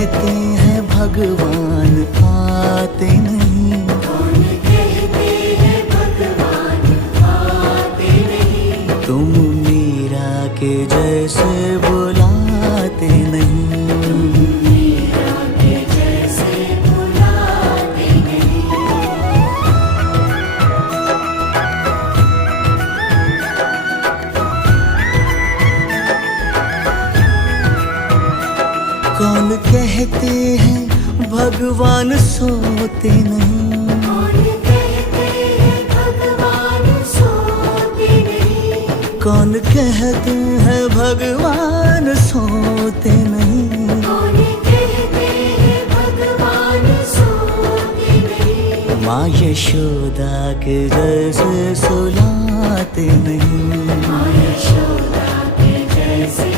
कहते हैं भगवान आते नहीं? कौन कहते हैं भगवान आते नहीं? तुम मीरा के जैसे बुलाते नहीं। मीरा के जैसे बुलाते नहीं। कौन कहते हैं भगवान सोते नहीं? कौन कहते हैं भगवान सोते नहीं? कौन कहते हैं भगवान सोते नहीं? कौन कहते हैं भगवान सोते नहीं? माँ यशोदा के जैसे सुलाते नहीं। माँ यशोदा के जैसे